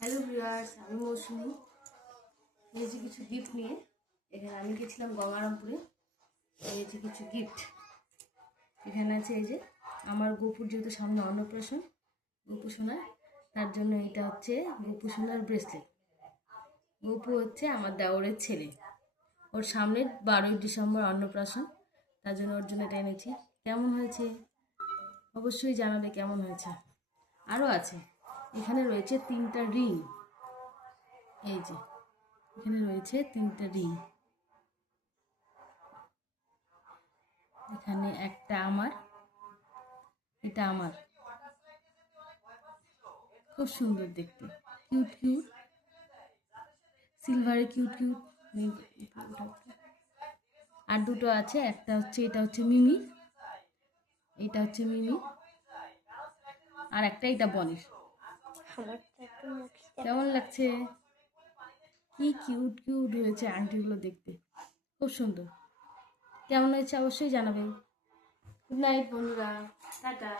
Hello viewers, আমি মৌসুমি। এই যে কিছু গিফট নিয়ে এখানে আমি গেছিলাম গঙ্গারামপুরে। এই যে কিছু গিফট এখানে আছে। এই যে আমার গোপুর যেহেতু সামনে অন্নপ্রাশন, গোপু সোনার, তার জন্য এটা হচ্ছে গোপু সোনার ব্রেসলেট। গোপু হচ্ছে আমার দেওরের ছেলে, ওর সামনে 12ই ডিসেম্বর অন্নপ্রাশন, তার জন্য ওর জন্য এটা এনেছি। কেমন হয়েছে অবশ্যই জানাবে কেমন হয়েছে। আরও আছে, এখানে রয়েছে 3টা রিং। এই যে এখানে রয়েছে 3টা রিং। এখানে একটা আমার, এটা আমার, খুব সুন্দর দেখতে, কিউট কিউট, সিলভারে কিউট কিউট। আর দুটো আছে, একটা হচ্ছে, এটা হচ্ছে মিমি, এটা হচ্ছে মিমি, আর একটা এটা বনির। কেমন লাগছে? কি কিউট কিউট হয়েছে আংটিগুলো দেখতে, খুব সুন্দর। কেমন হয়েছে অবশ্যই জানাবেন। গুড নাইট বন্ধুরা, টাটা।